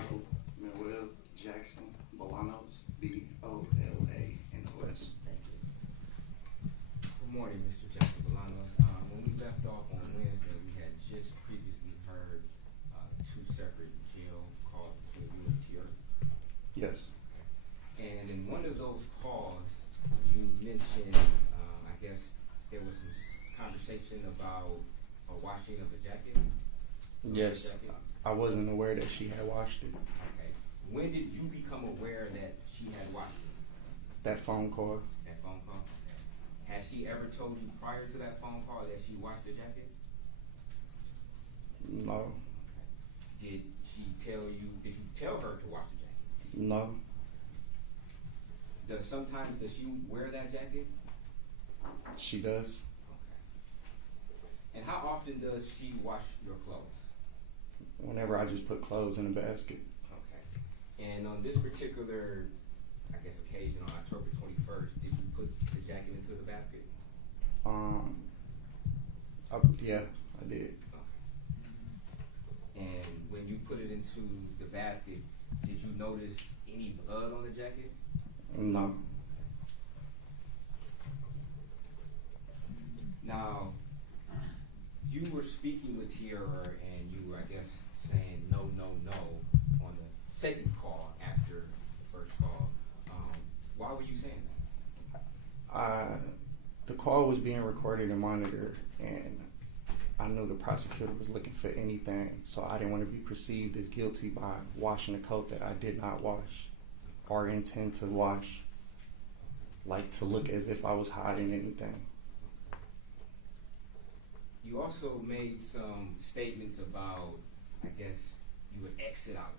Michael Manuel Jackson-Bolanos, Bolanos. Good morning, Mr. Jackson-Bolanos. When we left off on Wednesday, we had just previously heard two separate jail calls between you and Tier. Yes. And in one of those calls, you mentioned, I guess, there was some conversation about a washing of a jacket. Yes. I wasn't aware that she had washed it. Okay. When did you become aware that she had washed it? That phone call. That phone call? Has she ever told you prior to that phone call that she washed the jacket? No. Okay. Did you tell her to wash the jacket? No. Does she wear that jacket? She does. Okay. And how often does she wash your clothes? Whenever I just put clothes in a basket. Okay. And on this particular, I guess, occasion on October 21st, did you put the jacket into the basket? Yeah, I did. Okay. And when you put it into the basket, did you notice any blood on the jacket? No. Now, you were speaking with Tierra and you were, I guess, saying no on the second call after the first call. Why were you saying that? The call was being recorded and monitored, and I knew the prosecutor was looking for anything, so I didn't want to be perceived as guilty by washing a coat that I did not wash or intend to wash, like to look as if I was hiding anything. You also made some statements about, I guess, you would exit out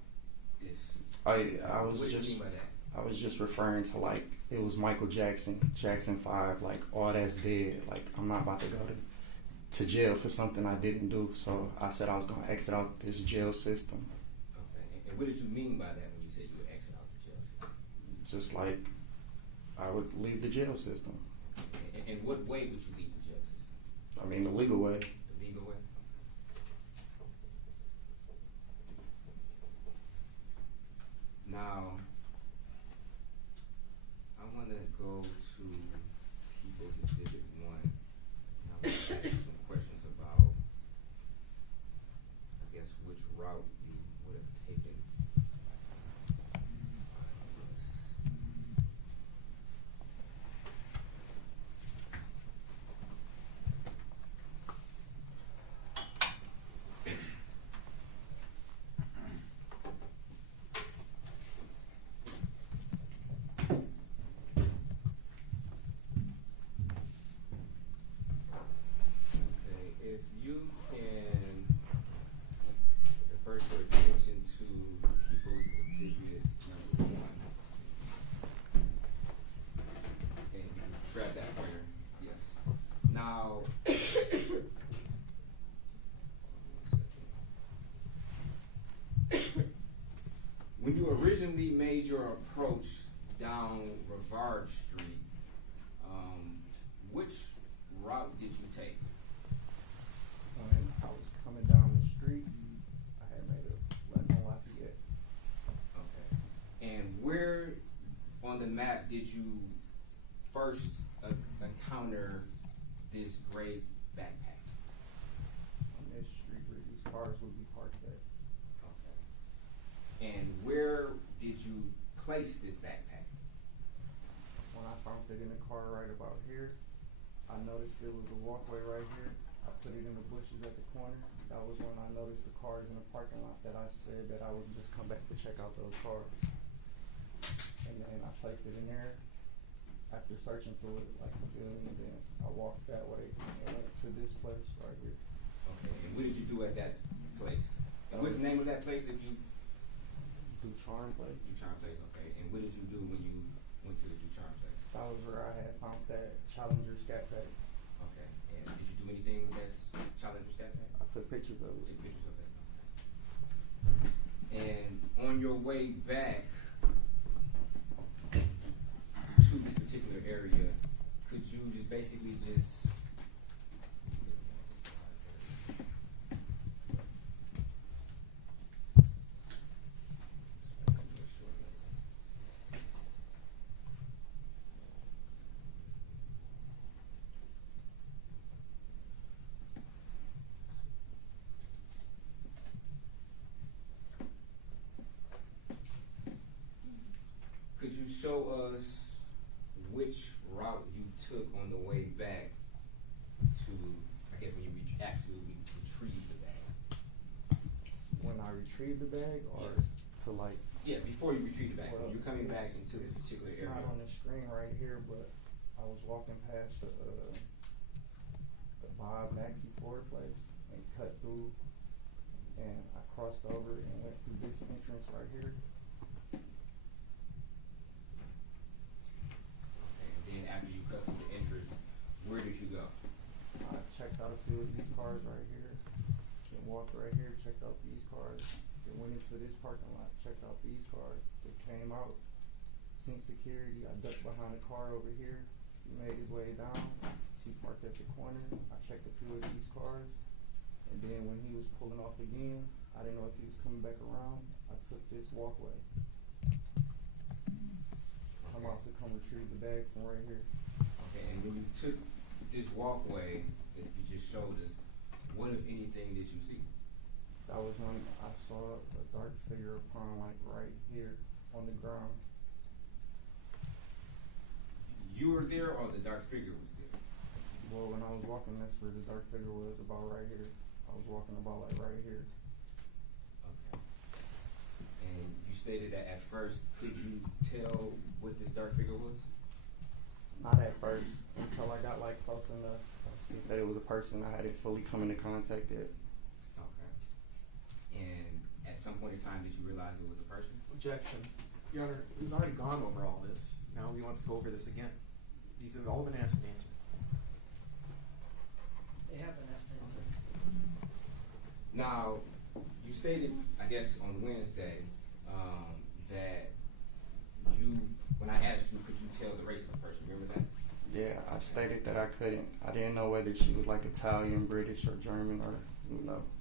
this. I was what just do you mean by that? I was just referring to, like, it was Michael Jackson 5, like, all that's dead. Like, I'm not about to go to jail for something I didn't do. So I said I was going to exit out this jail system. Okay. And what did you mean by that when you said you would exit out the jail system? Just like I would leave the jail system. And what way would you leave the jail system? I mean, the legal way. The legal way? Now, I want to go to People's Exhibit 1. I want to ask you some questions about, I guess, which route you would have taken. If you can first your attention to People's Exhibit number 1. And you can grab that pointer. Yes. Now, when you originally made your approach down Rivard Street, which route did you take? When I was coming down the street, I had made a left on Lafayette. Okay. And where on the map did you first encounter this gray backpack? On this street where these cars would be parked at. Okay. And where did you place this backpack? When I found it in the car right about here, I noticed there was a walkway right here. I put it in the bushes at the corner. That was when I noticed the cars in the parking lot that I said that I would just come back to check out those cars. And then I placed it in there after searching through it, like, you feel me? And then I walked that way and went to this place right here. Okay. And what did you do at that place? And what's the name of that place that you? Ducharme place. Ducharme place, okay. And what did you do when you went to the Ducharme place? That was where I had found that Challenger Scat Pack. Okay. And did you do anything with that Challenger Scat Pack? I took pictures of it. Take pictures of it. Okay. And on your way back to this particular area, could you just basically just show us which route you took on the way back to, I guess, when you actually retrieved the bag? When I retrieved the bag, or Yes. to like, Yeah, before you retrieved the bag. So Well, you're coming back into this particular it's area. not on the screen right here, but I was walking past the Bob Maxi Ford place and cut through, and I crossed over and went through this entrance right here. And then after you cut through the entrance, where did you go? I checked out a few of these cars right here, then walked right here, checked out these cars, then went into this parking lot, checked out these cars, then came out, seen security, I ducked behind a car over here, he made his way down, he parked at the corner, I checked a few of these cars, and then when he was pulling off again, I didn't know if he was coming back around, I took this walkway. I'm out to come retrieve the bag from right here. Okay, and when you took this walkway that you just showed us, what, if anything, did you see? That was when I saw a dark figure upon like right here on the ground. You were there, or the dark figure was there? Well, when I was walking, that's where the dark figure was, about right here. I was walking about like right here. Okay. And you stated that at first, could you tell what this dark figure was? Not at first, until I got like close enough to see that it was a person. I hadn't fully come into contact yet. Okay. And at some point in time, did you realize it was a person? Objection. Your Honor, we've already gone over all this. Now he wants to go over this again. These have all been asked and answered. They have been asked to answer. Now, you stated, I guess, on Wednesday, that you, when I asked you, could you tell the race of the person? Remember that? Yeah, I stated that I couldn't. I didn't know whether she was like Italian, British, or German, or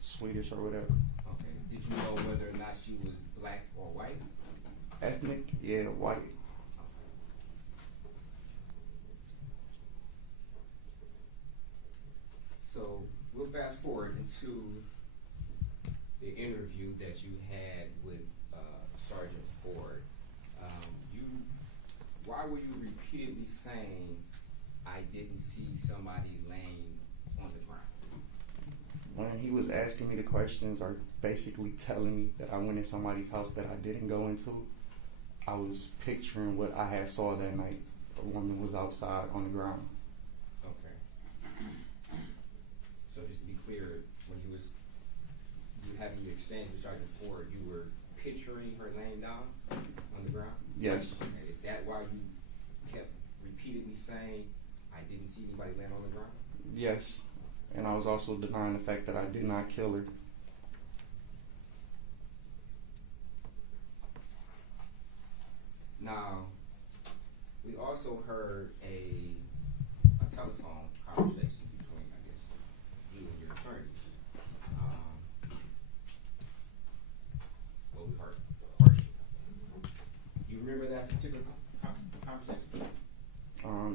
Swedish, or whatever. Okay. Did you know whether or not she was black or white? Ethnic, yeah, white. So we'll fast forward into the interview that you had with Sergeant Ford. Why were you repeatedly saying, "I didn't see somebody laying on the ground"? When he was asking me the questions, or basically telling me that I went in somebody's house that I didn't go into, I was picturing what I had saw that night. A woman was outside on the ground. Okay. So just to be clear, when you having your exchange with Sergeant Ford, you were picturing her laying down on the ground? Yes. Okay. Is that why you kept repeatedly saying, "I didn't see anybody laying on the ground"? Yes. And I was also denying the fact that I did not kill her. Now, we also heard a telephone conversation between, I guess, you and your attorney. Well, we heard partially. You remember that particular conversation?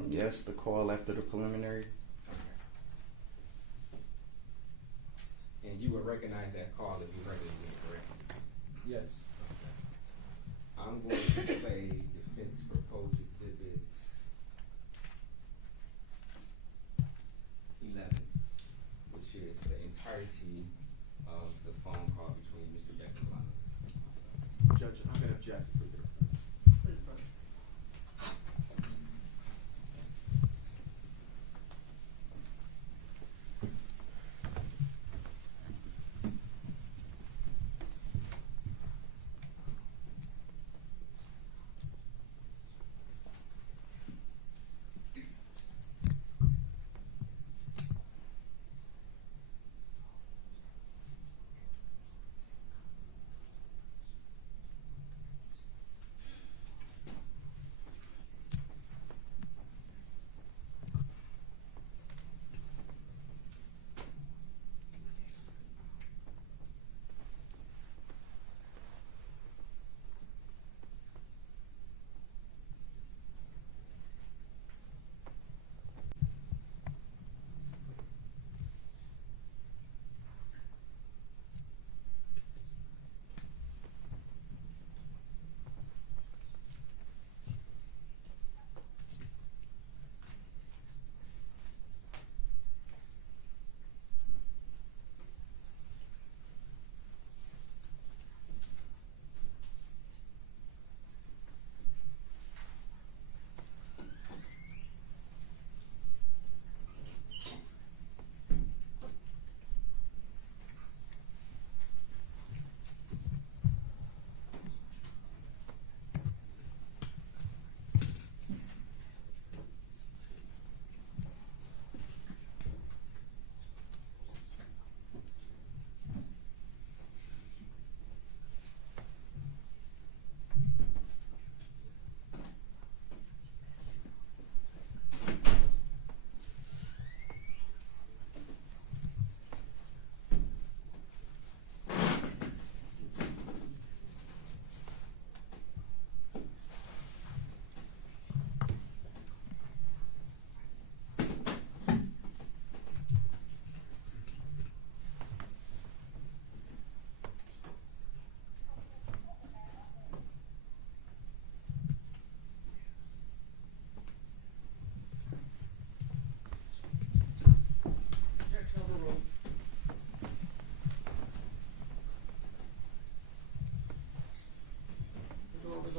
Yes, the call after the preliminary. Okay. And you would recognize that call if you heard it again, correct? Yes. I'm going to play defense proposed exhibit 11, which is the entirety of the phone call between Mr. Jackson-Bolanos. Judge, I'm going to object for your. Please, brother.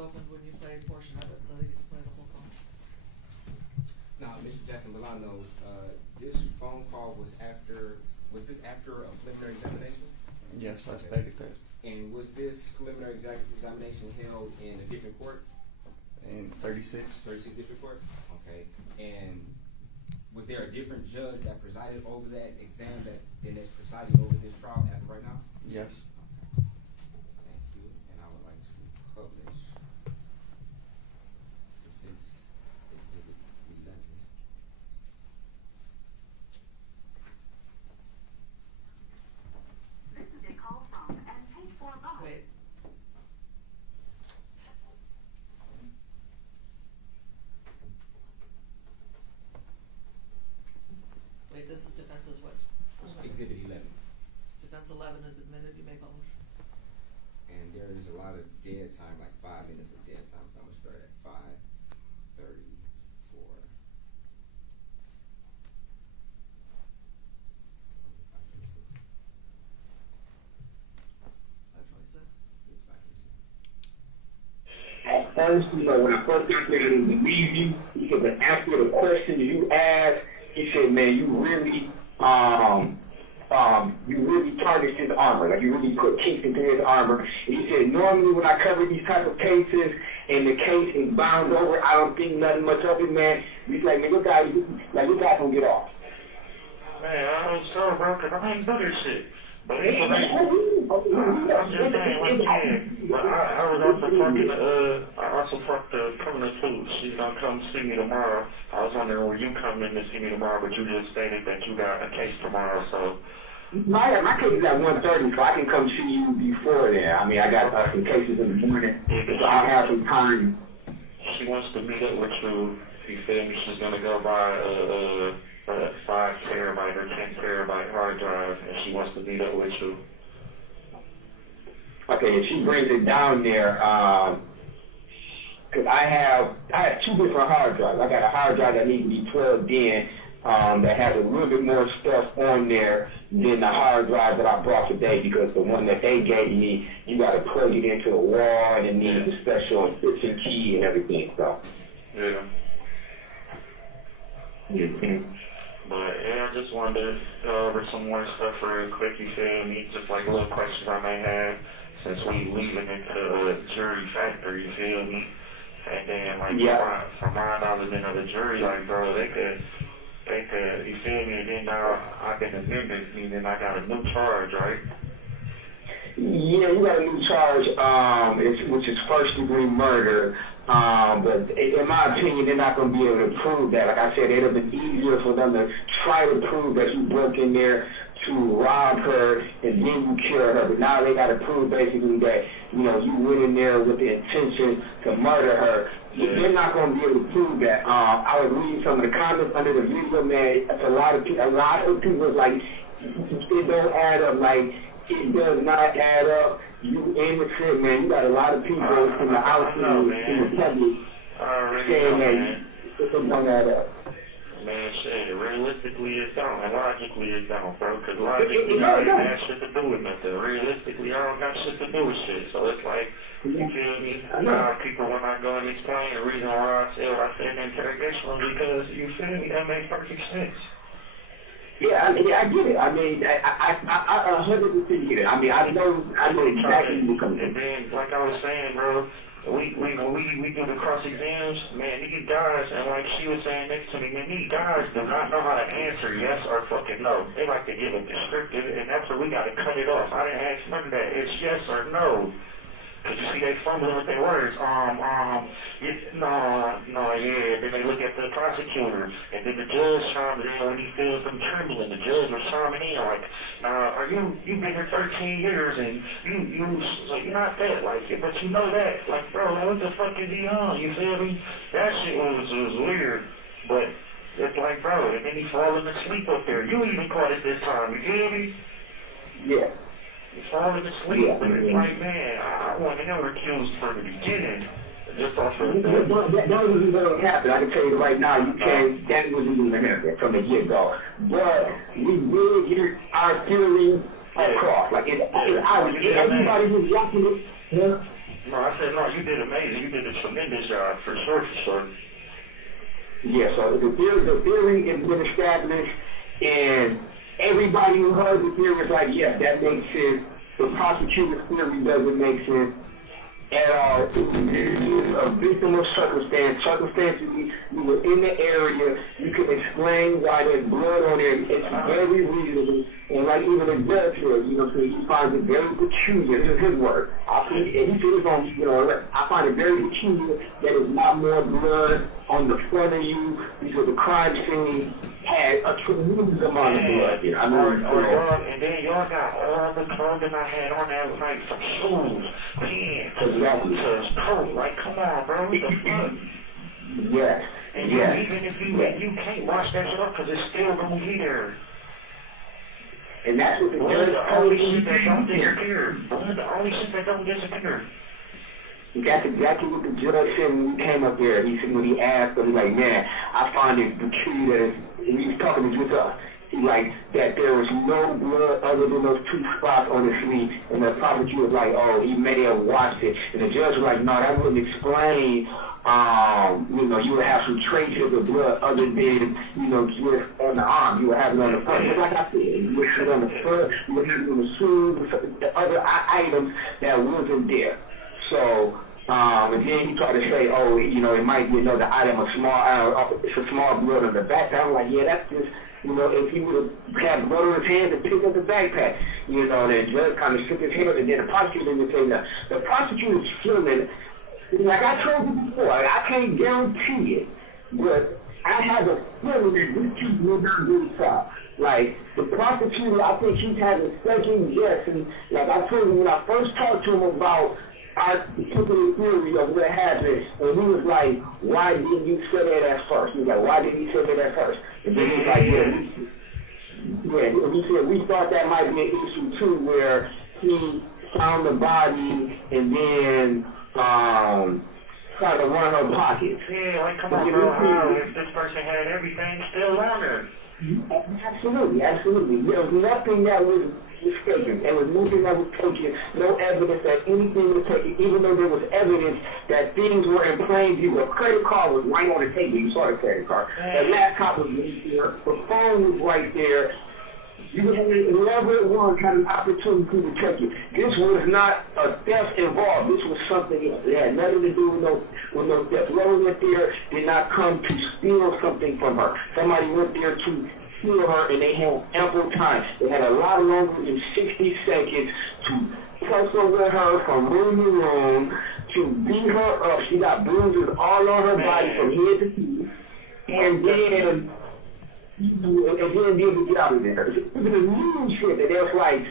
opened when you played a portion of it, so they get to play the whole call. Now, Mr. Jackson-Bolanos, this phone call was this after a preliminary examination? Yes, I stated that. And was this preliminary examination held in a different court? In 36. 36 district court? Okay. And was there a different judge that presided over that exam than is presiding over this trial as of right now? Yes. Thank you. And I would like to publish Defense Exhibit 11. This is a call from and paid for by. Wait. Wait, this is defense's what? Exhibit 11. Defense 11 is admitted, you may publish. And there is a lot of dead time, like 5 minutes of dead time, so I'm gonna start at 5:34. 5:26. At first, when I first got there to leave you, he said, but after the question you asked, he said, man, you really target his armor. Like, you really put kinks into his armor. And he said, normally when I cover these type of cases and the case is bound over, I don't think nothing much of it, man. He's like, man, your guy gonna get off. Man, I was so broken. I ain't do this shit. But anyway, I'm just saying, once again, I was also fucked the criminal too. She's gonna come see me tomorrow. I was wondering, will you come in to see me tomorrow? But you just stated that you got a case tomorrow, so. My case is at 1:30, so I can come see you before then. I mean, I got some cases in the morning, so I'll have some time. She wants to meet up with you. You feel me? She's gonna go buy a 5 terabyte or 10 terabyte hard drive, and she wants to meet up with you. Okay, if she brings it down there, because I have 2 different hard drives. I got a hard drive that needs to be plugged in, that has a little bit more stuff on there than the hard drive that I brought today, because the one that they gave me, you got to plug it into the wall and it needs a special encryption key and everything. So. Yeah. Mm-hmm. But yeah, I just wanted to go over some more stuff real quick, you feel me? Just like little questions I may have since we leaving into a jury factor, you feel me? And then like from my knowledge of the jury, like bro, they could, you feel me? And then now I've been amended, meaning I got a new charge, right? Yeah, you got a new charge, which is first-degree murder. But in my opinion, they're not going to be able to prove that. Like I said, it would have been easier for them to try to prove that you broke in there to rob her and then you killed her. But now they got to prove basically that, you know, you went in there with the intention to murder her. They're not going to be able to prove that. I was reading some of the comments under the video, man. A lot of people was like, it don't add up. Like, it does not add up. You innocent, man. You got a lot of people in the house in the public saying that it don't add up. Man, shit, realistically it don't, and logically it don't, bro, because logically I ain't got shit to do with nothing. Realistically, I don't got shit to do with shit, so it's like, you feel me? People, when I go and explain the reason why I said interrogation was because, you feel me, that makes perfect sense. Yeah, I get it. I mean, I 100% get it. I mean, I know exactly what comes. And then, like I was saying, bro, we do the cross exams, man, these guys, and like she was saying next to me, man, these guys do not know how to answer yes or fucking no. They like to give a descriptive, and that's where we got to cut it off. I didn't ask none of that. It's yes or no. Because you see, they fumbling with their words. Yeah. Then they look at the prosecutor, and then the judge chimes in when he feels them trembling. The judge was chiming in like, you've been here 13 years, and you're not that, like, but you know that, like, bro, like, what the fuck is he on? You feel me? That shit was weird, but it's like, bro, and then he falling asleep up there. You even caught it this time. You feel me? Yeah. Falling asleep, but it's like, man, I wanted him recused from the beginning. Just off of that wasn't going to happen. I can tell you right now, that wasn't going to happen from the get-go. But we will get our theory across. Like, everybody was watching it. Yeah. No, I said, no, you did amazing. You did a tremendous job, for sure, for sure. Yeah, so the theory has been established, and everybody who heard the theory was like, yeah, that makes sense. The prosecutor's theory doesn't make sense at all. It's a victim of circumstance. Circumstances, you were in the area, you can explain why there's blood on there. It's very reasonable. And like even the judge said, so he finds it very peculiar. This is his word. And he said it's on, I find it very peculiar that there's not more blood on the front of you because the crime scene had a tremendous amount of blood. And then y'all got all the clothing I had on there, like some shoes, pants, coat. Like, come on, bro, what the fuck? Yes. And yes. even if you can't wash that shit up because it's still gonna be there. And that's what the Blood, judge the only shit that don't disappear. Blood, the only shit that don't disappear. That's exactly what the judge said when we came up there. He said when he asked him, he's like, man, I find it peculiar that he was talking to just us. He's like, that there was no blood other than those 2 spots on his sleeve. And the prosecutor was like, oh, he may have washed it. And the judge was like, no, that wouldn't explain, you would have some traces of blood other than, just on the arm. You would have it on the front. But like I said, you would have it on the front, you would have it on the shoes, the other items that wasn't there. So, and then he tried to say, oh, it might be another item, it's a small blood on the back. I'm like, yeah, that's just, if he would have had blood on his hand and picked up the backpack, the judge kind of shook his head, and then the prosecutor would say, no. The prosecutor's feeling, like I told you before, I can't guarantee it, but I have a feeling that these two will not really stop. Like, the prosecutor, I think he's having second guess, and like I told you when I first talked to him about our particular theory of what happened, and he was like, why didn't you say that at first? He was like, why didn't you say that at first? And then he was like, he said, we thought that might be an issue too, where he found the body and then tried to run her pockets. Yeah, like, come on, bro, how if this person had everything still on her? Absolutely, absolutely. There was nothing that was mistaken. There was nothing that was taken. No evidence that anything was taken, even though there was evidence that things were in plain view. The credit card was right on the table. You saw the credit card. The laptop was right there. The phone was right there. You had whoever it was had an opportunity to check it. This was not a theft involved. This was something else. It had nothing to do with no theft. Whoever went there did not come to steal something from her. Somebody went there to steal her, and they had ample time. They had a lot longer than 60 seconds to press over her from room to room, to beat her up. She got bruises all on her body from head to feet. And then be able to get out of there. It was a huge shit that there's like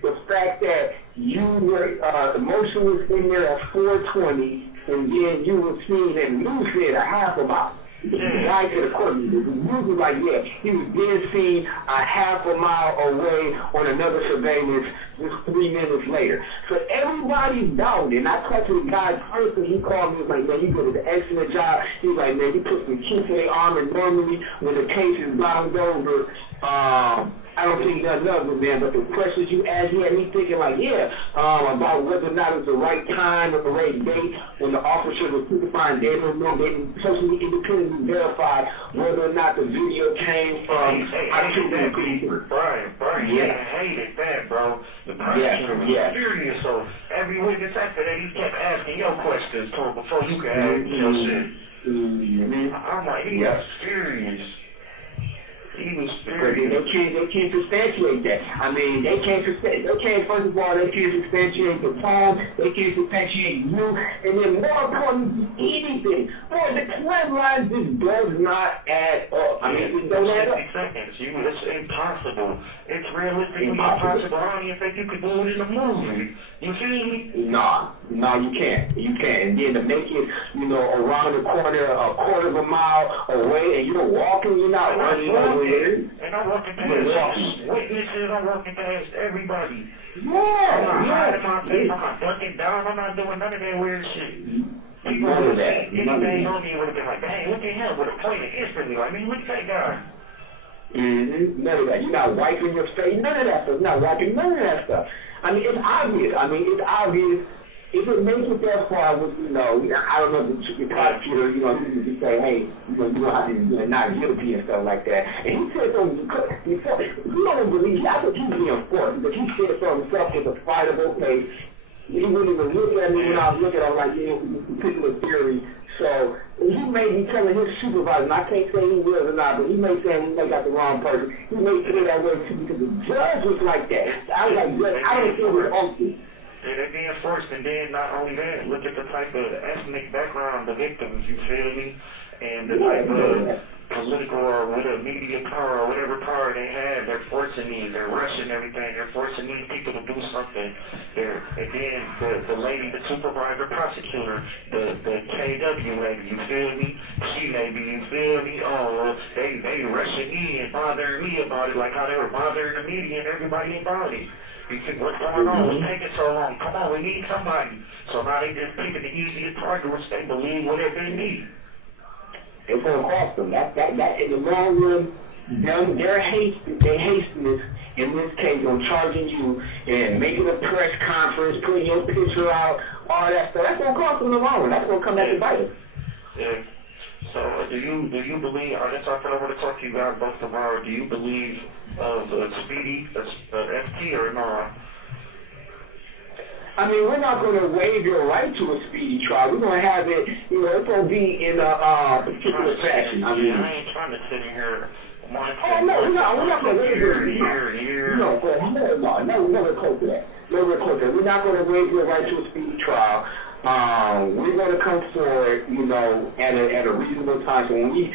the fact that you were the motion was in there at 4:20, and then you were seen and lose it a half a mile. The guy to the court, the news was like, yeah, he was then seen a half a mile away on another surveillance just 3 minutes later. So everybody's doubting. And I talked to the guy personally. He called me. He was like, man, you did an excellent job. He's like, man, you put some kinks in their arm, and normally when the case is bound over, I don't think nothing of it, man, but the questions you asked, he had me thinking like, about whether or not it was the right time or the right date when the officer was testifying. They don't know. They didn't personally independently verify whether or not the video came from Brian, yeah. I hated that, bro. The prosecutor was furious, so every witness after that, he kept asking your questions to him before you could ask your shit. I'm like, he was furious. He was furious. They can't substantiate that. I mean, they can't, first of all, they can't substantiate the time, they can't substantiate you, and then more importantly, anything. Boy, the timeline just does not add up. I mean, it don't add up. 60 seconds, it's impossible. It's realistically impossible. I don't even think you could do it in a movie. You feel me? No, you can't. You can't. And then to make it, around the corner, a quarter of a mile away, and you're walking, you're not running over there. And I'm walking past witnesses, I'm walking past everybody. Yeah, I'm not hiding my face, I'm not ducking down, I'm not doing none of that weird shit. People none of that. Anything on me would have been like, dang, look at him, would have pointed instantly. Like, man, look at that guy. None of that. You're not wiping your face. None of that stuff. You're not wiping none of that stuff. I mean, it's obvious. if it makes it that far, with, I don't know, the prosecutor, he would say, hey, you don't have to not guilty and stuff like that. And he said something, you don't believe, I think he's being forced, because he said something himself was a fightable case. He wouldn't even look at me when I was looking at him like, this particular theory. So he may be telling his supervisor, and I can't say he will or not, but he may say he may got the wrong person. He may feel that way too, because the judge was like that. I was like, I don't feel it open. They're being forced, and then not only that, look at the type of ethnic background of the victims, you feel me? And the type of political or whatever media power or whatever power they have, they're forcing these, they're rushing everything, they're forcing these people to do something. And then the lady, the supervisor prosecutor, the KW lady, you feel me? She maybe, you feel me? Oh, well, they rushing me and bothering me about it, like how they were bothering the media and everybody about it. Because what's going on? What's taking so long? Come on, we need somebody. So now they just picking the easiest target, which they believe whatever they need. It's going to cost them. That in the long run, their hastiness in this case on charging you and making a press conference, putting your picture out, all that stuff, that's going to cost them in the long run. That's going to come back to bite us. Yeah. So do you believe, I guess I want to talk to you guys both tomorrow, do you believe the speedy FT or not? I mean, we're not going to waive your right to a speedy trial. We're going to have it, it's going to be in a particular fashion. I ain't trying to sit in here. We're not going to waive your year. No, never close to that. Never close to that. We're not going to waive your right to a speedy trial. We're going to come forward, at a reasonable time. So when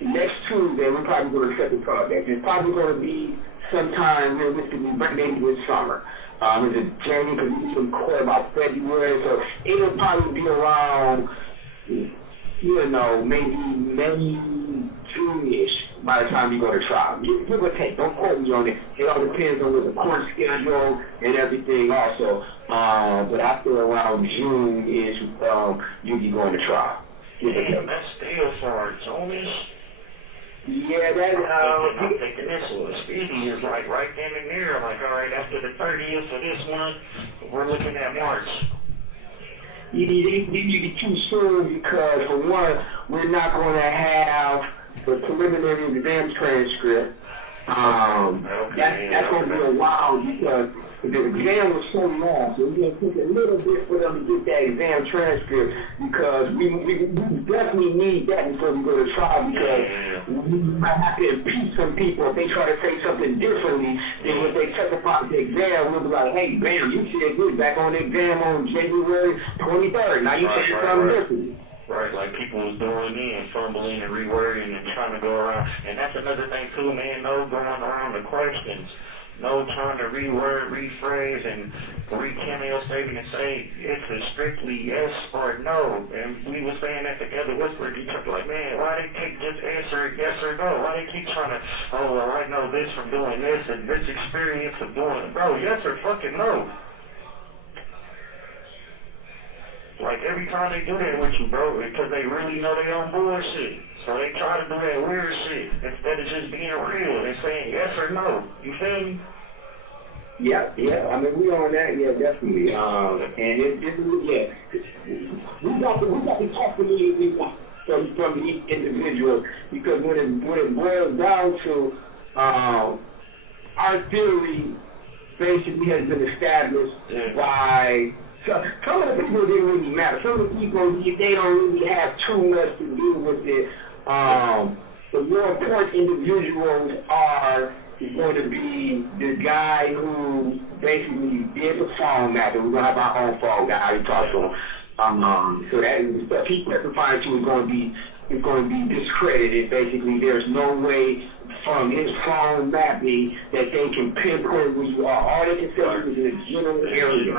next Tuesday, we're probably going to set the project. It's probably going to be sometime realistically, maybe this summer. Is it January? Because we can court about February, so it'll probably be around, maybe May, June-ish by the time you go to trial. Give or take. Don't quote me on it. It all depends on the court schedule and everything also. But after around June-ish, you'll be going to trial. Damn, that's still far. June-ish? Yeah, I'm thinking this was speedy is like right then and there. Like, all right, after the 30th for this one, we're looking at March. You get too soon because, for one, we're not going to have the preliminary exam transcript. That's going to be a while because the exam was so long, so we're going to take a little bit for them to get that exam transcript because we definitely need that before we go to trial because we might have to impeach some people if they try to say something differently. Then when they testify to the exam, we'll be like, hey, bam, you said good back on the exam on January 23rd. Now you said something different. Right, like people was doing and fumbling and rewording and trying to go around. And that's another thing too, man, no going around the questions. No trying to reword, rephrase, and re-cameo statement and say it's a strictly yes or no. And we were saying that together, whispered each other, like, man, why they keep just answering yes or no? Why they keep trying to, oh, well, I know this from doing this and this experience of doing it. Bro, yes or fucking no. Like, every time they do that with you, bro, because they really know they on bullshit. So they try to do that weird shit instead of just being real and saying yes or no. You feel me? Yeah. I mean, we on that, yeah, definitely. And we got to talk to these people from each individual because when it boils down to our theory, basically has been established by. So some of the people didn't really matter. Some of the people, they don't really have too much to do with it. The more important individuals are going to be the guy who basically did the phone mapping. We're going to have our own phone guy who talks to him. So that is the stuff he's testifying to is going to be discredited. Basically, there's no way from his phone mapping that they can pinpoint where you are. All they can say is in a general area.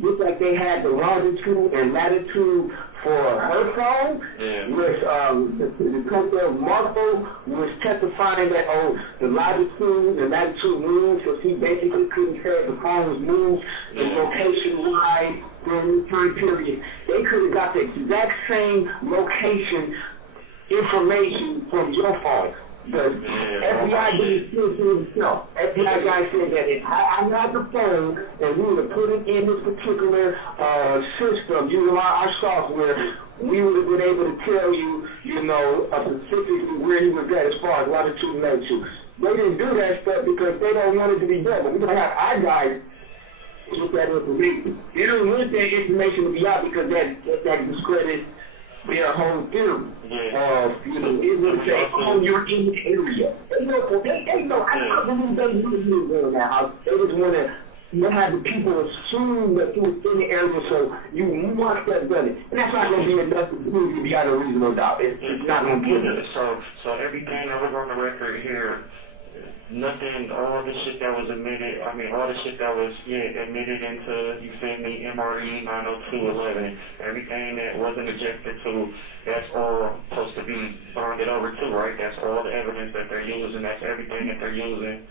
Just like they had the longitude and latitude for her phone, with the company of Marco was testifying that, the longitude and latitude moved, so she basically couldn't tell if the phone was moved and location-wise during this time period. They could have got the exact same location information from your phone. The FBI didn't say to himself. FBI guy said that if I had the phone and we would have put it in this particular system using our software, we would have been able to tell you, specifically where he was at as far as latitude and longitude. They didn't do that stuff because they don't want it to be done. But we're going to have our guys get that information. They don't want that information to be out because that discredits their whole theory of, it would say, oh, you're in the area. They know, I don't believe they do it now. They just want to have the people assume that you're in the area, so you must have done it. And that's not going to be enough to prove you beyond a reasonable doubt. It's not going to be enough. So everything that was on the record here, nothing, all the shit that was admitted, all the shit that was, admitted into, you feel me, MRE 90211, everything that wasn't objected to, that's all supposed to be bonded over to, right? That's all the evidence that they're using, that's everything that they're using.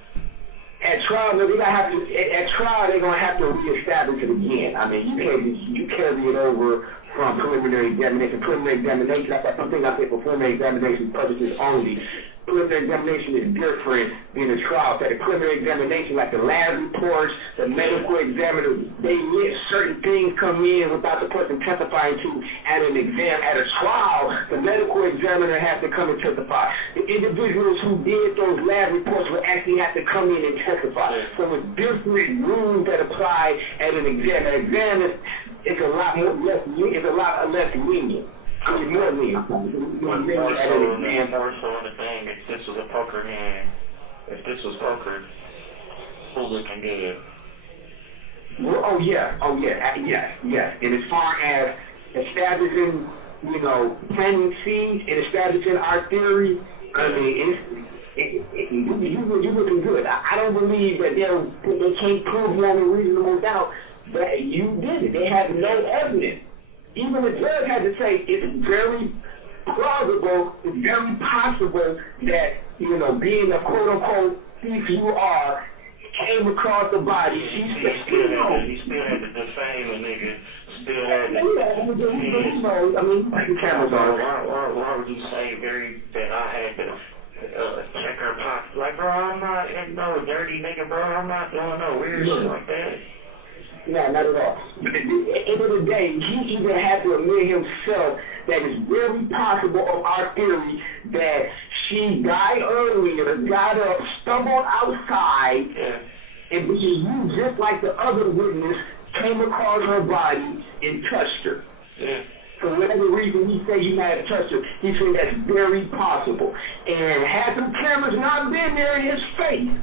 At trial, they're gonna have to reestablish it again. You carry it over from preliminary examination. Preliminary examination, that's something I said for preliminary examination purposes only. Preliminary examination is different than a trial. So the preliminary examination, like the lab reports, the medical examiner, they let certain things come in without the person testifying to at an exam. At a trial, the medical examiner has to come and testify. The individuals who did those lab reports will actually have to come in and testify. So it's different rules that apply at an exam. An exam is a lot less lenient. More lenient. More so in the thing, if this was a poker hand, if this was poker, who's looking good? Well, yes. And as far as establishing, tendencies and establishing our theory, you're looking good. I don't believe that they can't prove beyond a reasonable doubt that you did it. They have no evidence. Even the judge had to say it's very plausible, it's very possible that, being a quote-unquote thief you are, came across the body. He still had to defame a nigga. Still had to. Why would you say that I had to check her pocket? Like, bro, I'm not no dirty nigga, bro. I'm not doing no weird shit like that. No, not at all. But at the end of the day, he even had to admit himself that it's very possible of our theory that she died earlier, got up, stumbled outside, and because you, just like the other witness, came across her body and touched her. Yeah. For whatever reason he say you had touched her, he said that's very possible. And had the cameras not been there in his face,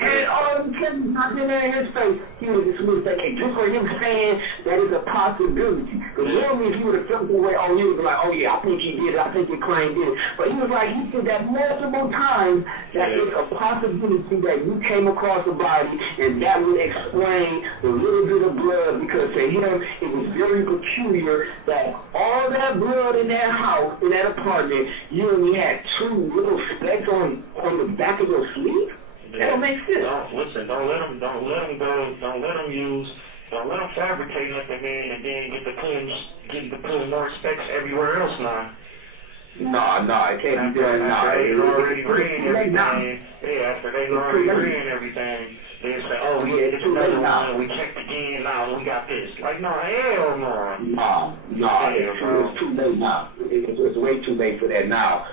and all the cameras not been there in his face, he would have dismissed that case. Just for him saying that is a possibility. Because normally if he would have felt that way, he would be like, oh yeah, I think he did it, I think the client did it. But he was like, he said that multiple times, that it's a possibility that you came across the body, and that would explain the little bit of blood, because to him, it was very peculiar that all that blood in that house, in that apartment, you only had 2 little specks on the back of your sleeve? That don't make sense. Don't let them fabricate nothing, man, and then get to putting more specs everywhere else now. No, it can't be done. After they already agreeing everything, after they already agreeing everything, they say, oh yeah, it's another one, we checked again, now we got this. Like, no, hell no. No, it's too late now. It's way too late for that now.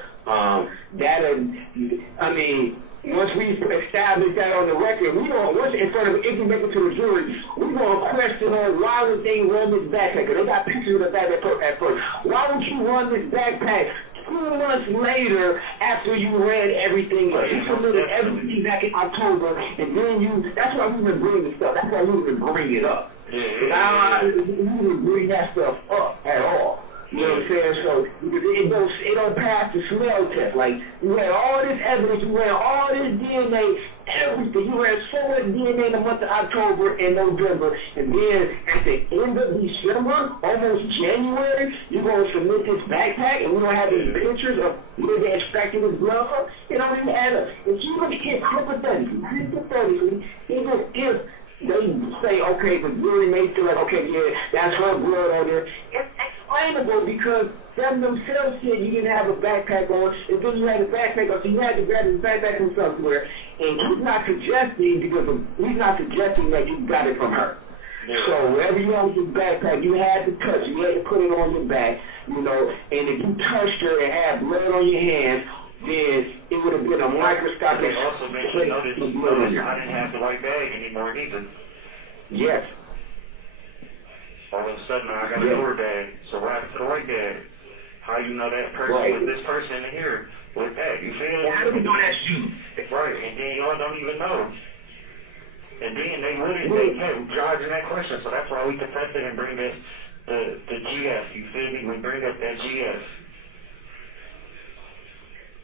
Once we establish that on the record, once in front of, if we make it to the jury, we're going to question on why would they run this backpack. They got pictures of the backpack at first. Why would you run this backpack 2 months later after you read everything? You submitted everything back in October, and then that's why we didn't bring the stuff. That's why we didn't bring it up. We didn't bring that stuff up at all. You know what I'm saying? So it don't pass the smell test. Like, you had all this evidence, you had all this DNA, everything. You had so much DNA in the month of October and November, and then at the end of December, almost January, you're going to submit this backpack, and we're going to have these pictures of where they extracted his blood from. It don't even add up. If you look at hypothetically, even if they say, okay, the jury may feel like, okay, yeah, that's her blood on there. It's explainable because them themselves said you didn't have a backpack on, and then you had a backpack on, so you had to grab his backpack from somewhere. And he's not suggesting that you got it from her. So wherever you had your backpack, you had to touch it. You had to put it on your back, you know. And if you touched her and had blood on your hands, then it would have been a microscopic. They also made you notice I didn't have the white bag anymore either. Yes. All of a sudden, I got a door bag. So what happened to the white bag? How you know that person was this person in here with that? You feel me? How do we know that's you? Right, and then y'all don't even know. And then they kept dodging that question, so that's why we confessed it and bring the GF. You feel me? We bring up that GF.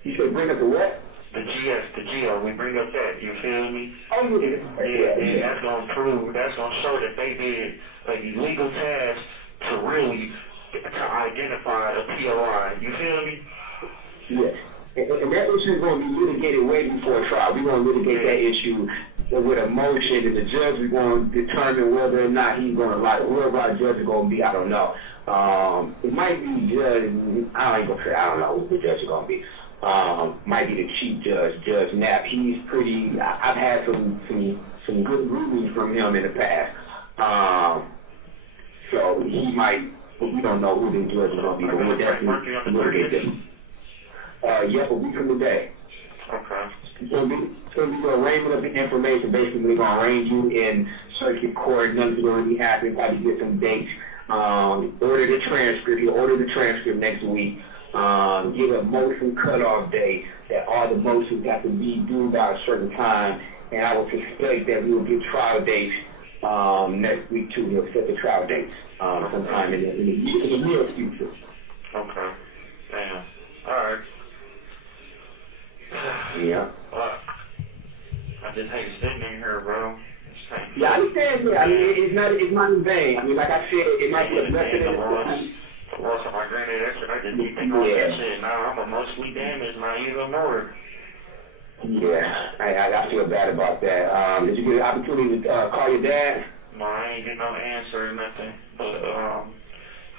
You said bring up the what? The GF, the GL. We bring up that. You feel me? Oh yeah. Yeah. That's gonna prove. That's gonna show that they did an illegal task to really to identify a POI. You feel me? Yes. And that issue is going to be litigated way before trial. We're going to litigate that issue with a motion, and the judge is going to determine whether or not he's going to like whoever our judge is going to be. I don't know. It might be Judge. I ain't gonna say I don't know who the judge is going to be. Might be the chief judge, Judge Knapp. He's pretty. I've had some good reviews from him in the past. So he might. We don't know who the judge is going to be. But we'll definitely litigate this. Yeah, a week from today. Okay. So we're arrangement of the information. Basically, we're going to arrange you in circuit court. Nothing's going to be happening. Probably get some dates. Order the transcript. You'll order the transcript next week. Give a motion cutoff date that all the motions got to be due by a certain time. And I would suspect that we will get trial dates next week too. We'll set the trial dates sometime in the near future. Okay. Damn. All right. Yeah. I just hate sitting in here, bro. Yeah, I understand. Yeah, I mean, it's not in vain. I mean, like I said, it might be a blessing in the loss of my granddad. I just need to think on that shit. Now I'm emotionally damaged, now even more. Yeah, I feel bad about that. Did you get an opportunity to call your dad? No, I ain't get no answer or nothing. But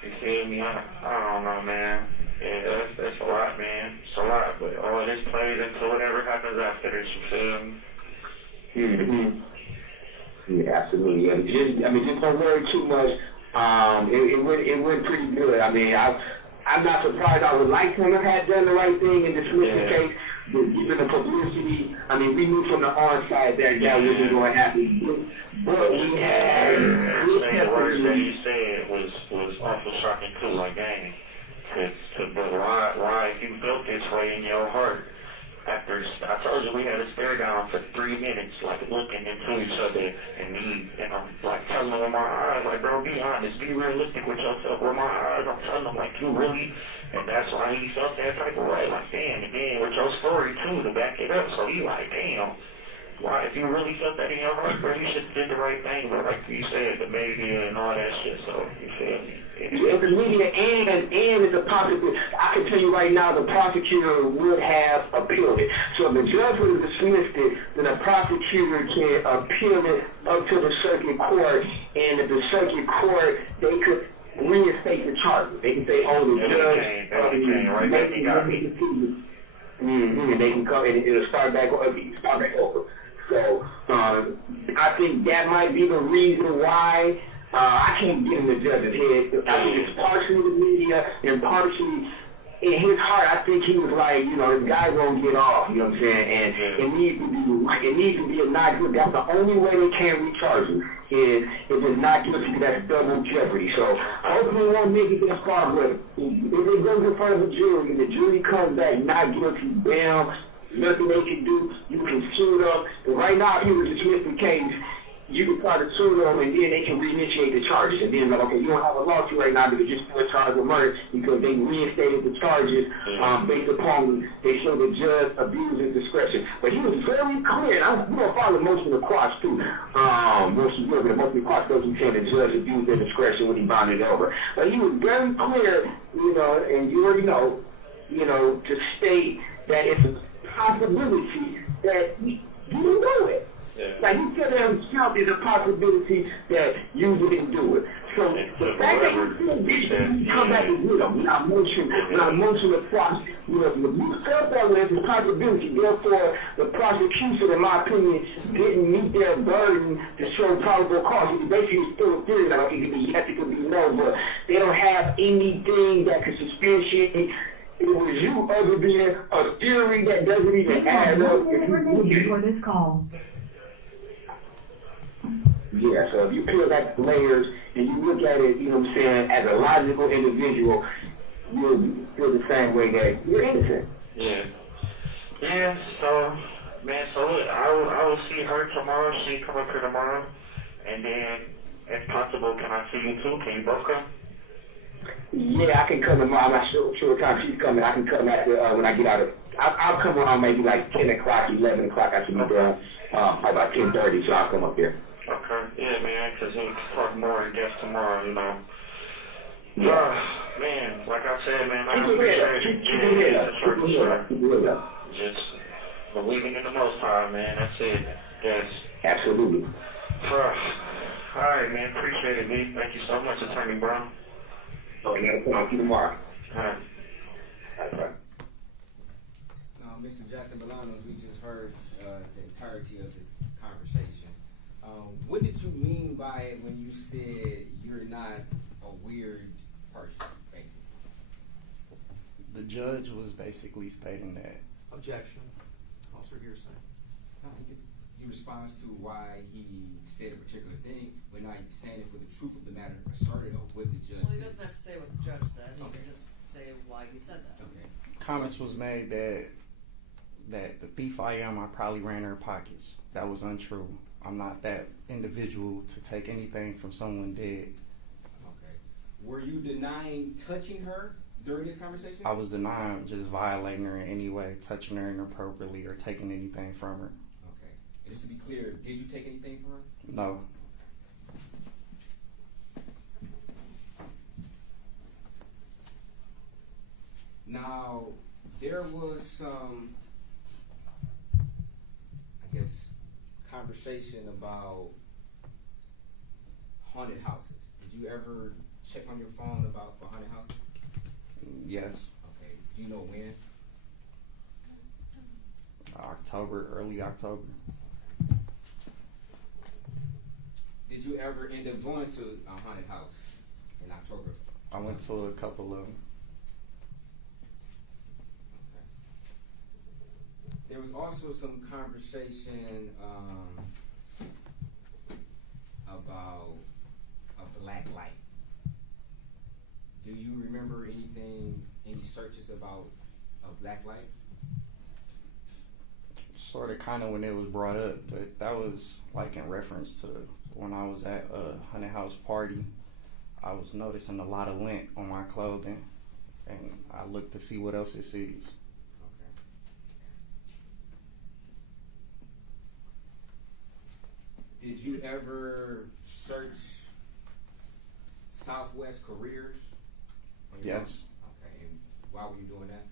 you feel me? I don't know, man. Yeah, that's a lot, man. It's a lot, but all this plays into whatever happens after this, you feel me? Mm-hmm. Yeah, absolutely. Just don't worry too much. It went pretty good. I mean, I'm not surprised. I would like to have had done the right thing and dismissed the case. But given the publicity, I mean, we knew from the onset that wasn't going to happen. But we had... The words that you said was awful shocking too, like, dang. But why, if you built this way in your heart, after I told you we had to stare down for 3 minutes, like looking into each other, and I'm like telling them with my eyes, like, bro, be honest, be realistic with yourself. With my eyes, I'm telling them, like, you really, and that's why he felt that type of way, like, damn, and then with your story too to back it up, so he like, damn, why, if you really felt that in your heart, bro, you should have did the right thing, but like you said, the media and all that shit, so you feel me? If the media and it's a possibility, I can tell you right now, the prosecutor would have appealed it. So if the judge would have dismissed it, then the prosecutor can appeal it up to the circuit court, and if the circuit court, they could reinstate the charges. They can say, oh, the judge, and they can come and it'll start back over. So I think that might be the reason why. I can't get in the judge's head. I think it's partially the media and partially in his heart. I think he was like, this guy won't get off. You know what I'm saying? And it needs to be a not guilty. That's the only way they can recharge him. Is if it's not guilty, that's double jeopardy. So hopefully it won't make it that far. But if it goes in front of the jury and the jury comes back not guilty, bam, nothing they can do. You can sue them. But right now, if you were to dismiss the case, you can try to sue them, and then they can reinitiate the charges. And then, like, okay, you don't have a lawsuit right now because you're still charged with murder because they reinstated the charges based upon they show the judge abused his discretion. But he was very clear, and we're going to follow motion of quash, too. Motion of quash doesn't say the judge abused their discretion when he bonded over. But he was very clear, and you already know, to state that it's a possibility that you didn't do it. Yeah. Like, you feel there's a possibility that you didn't do it. So the fact that you still did it, you come back and get them. When I mention the process, you felt that way, it's a possibility. Therefore, the prosecution, in my opinion, didn't meet their burden to show probable cause. It's basically still a theory. Like, it could be yes, it could be no, but they don't have anything that could substantiate it was you other than a theory that doesn't even add up. For this call. Yeah, so if you peel back the layers and you look at it, you know what I'm saying, as a logical individual, you'll feel the same way that you're innocent. Yeah. Yeah, so, man, so I will see her tomorrow. She come up here tomorrow. And then, if possible, can I see you too? Can you both come? Yeah, I can come tomorrow. I'm not sure what time she's coming. I can come after when I get out of. I'll come around maybe like 10 o'clock, 11 o'clock. I should be there about 10:30, so I'll come up there. Okay. Yeah, man, because we'll talk more, I guess, tomorrow, you know. Man, like I said, man, I appreciate it. Just believing in the Most High, man. That's it. Yes. Absolutely. All right, man. Appreciate it, D. Thank you so much, Attorney Brown. Okay, I'll see you tomorrow. All right. Bye. Mr. Jackson-Bolanos, we just heard the entirety of this conversation. What did you mean by it when you said you're not a weird person, basically? The judge was basically stating that. Objection. Calls for hearsay. No, he responds to why he said a particular thing, but not saying it for the truth of the matter asserted of what the judge Well, he said. doesn't have to say what the judge said, he Okay. can just say why he said that. Okay. Comments was made that the thief I am, I probably ran her pockets. That was untrue. I'm not that individual to take anything from someone dead. Okay. Were you denying touching her during this conversation? I was denying just violating her in any way, touching her inappropriately, or taking anything from her. Okay. And just to be clear, did you take anything from her? No. Now, there was some, I guess, conversation about haunted houses. Did you ever check on your phone about for haunted houses? Yes. Okay. Do you know when? October, early October. Did you ever end up going to a haunted house in October? I went to a couple of them. There was also some conversation about a black light. Do you remember any searches about a black light? Sort of kind of when it was brought up, but that was like in reference to when I was at a haunted house party. I was noticing a lot of lint on my clothing, and I looked to see what else it sees. Did you ever search Southwest careers? Yes. Okay. And why were you doing that?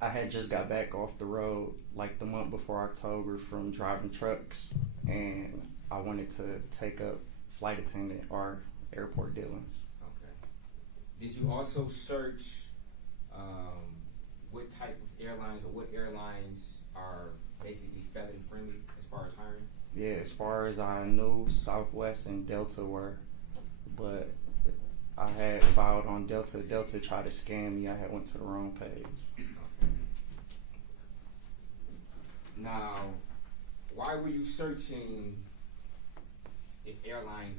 I had just got back off the road like the month before October from driving trucks, and I wanted to take up flight attendant or airport dealings. Okay. Did you also search what type of airlines or what airlines are basically felon friendly as far as hiring? Yeah, as far as I knew, Southwest and Delta were, but I had filed on Delta. Delta tried to scam me. I had went to the wrong page. Okay. Now, why were you searching if airlines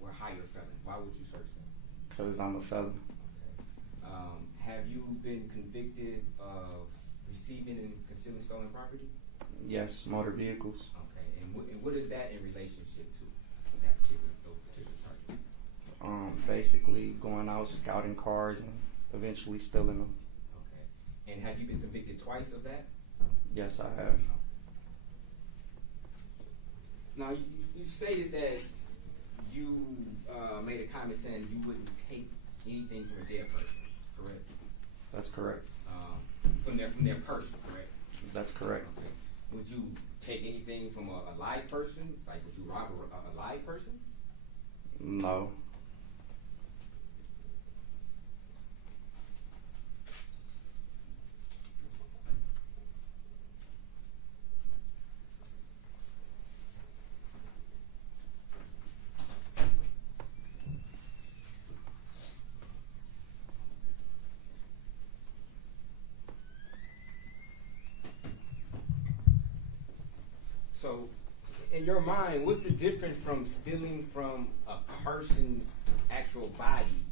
were higher felon? Why would you search them? Because I'm a felon. Okay. Have you been convicted of receiving and concealing stolen property? Yes, motor vehicles. Okay. And what is that in relationship to that those particular charges? Basically going out scouting cars and eventually stealing them. Okay. And have you been convicted twice of that? Yes, I have. Now, you stated that you made a comment saying you wouldn't take anything from a dead person, correct? That's correct. From their person, correct? That's correct. Okay. Would you take anything from a live person? Like, would you rob a live person? No. So, in your mind, what's the difference from stealing from a person's actual body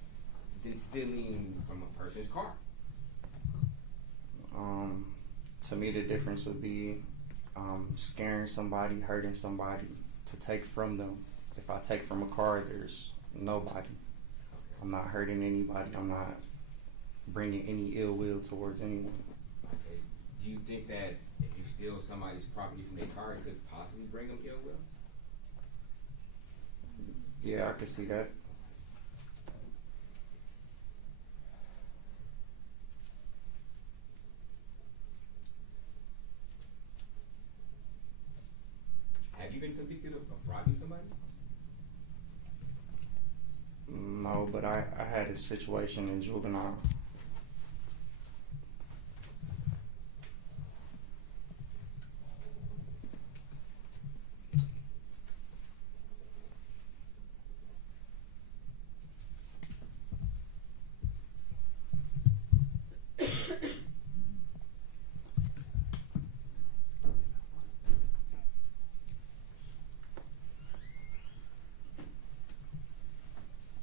than stealing from a person's car? To me, the difference would be scaring somebody, hurting somebody, to take from them. If I take from a car, there's nobody. I'm not hurting anybody. I'm not bringing any ill will towards anyone. Okay. Do you think that if you steal somebody's property from their car, it could possibly bring them ill will? Yeah, I could see that. Have you been convicted of robbing somebody? No, but I had a situation in juvenile.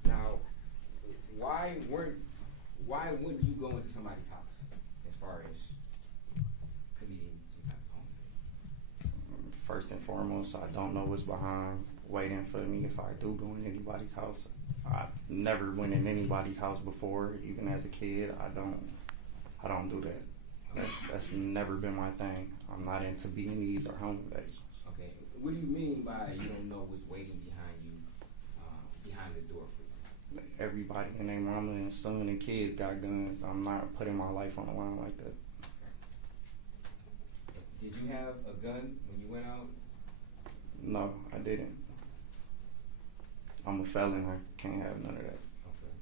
Now, why wouldn't you go into somebody's house as far as committing some type of home? First and foremost, I don't know what's behind waiting for me if I do go in anybody's house. I never went in anybody's house before, even as a kid. I don't do that. That's never been my thing. I'm not into B&Es or home invasions. Okay. What do you mean by you don't know what's waiting behind you, behind the door for you? Everybody and their mama and son and kids got guns. I'm not putting my life on the line like that. Did you have a gun when you went out? No, I didn't. I'm a felon. I can't have none of that. Okay.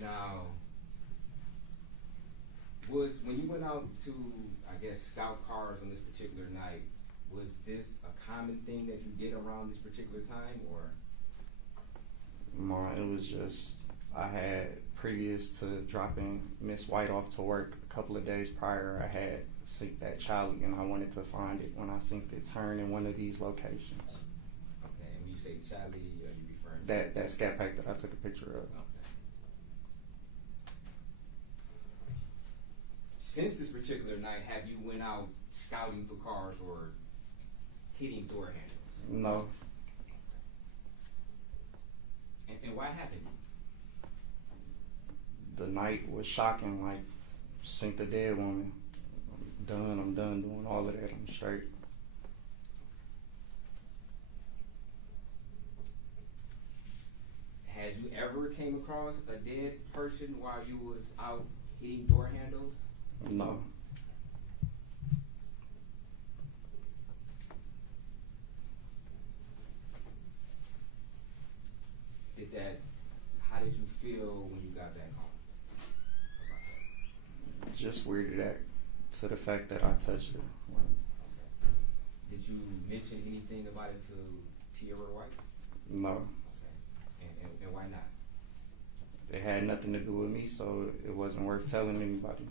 Now, was when you went out to, I guess, scout cars on this particular night, was this a common thing that you did around this particular time, or? It was just, I had, previous to dropping Miss White off to work a couple of days prior, I had synced that Charlie and I wanted to find it. When I synced it, turn in one of these locations. Okay, and when you say Charlie, are you referring to? That scat pack that I took a picture of. Okay. Since this particular night, have you went out scouting for cars or hitting door handles? No. And why happened? The night was shocking, like, synced a dead woman. I'm done doing all of that, I'm straight. Had you ever came across a dead person while you was out hitting door handles? No. How did you feel when you got back home? Just weirded out to the fact that I touched her. Okay. Did you mention anything about it to Tierra White? No. Okay. And why not? It had nothing to do with me, so it wasn't worth telling anybody.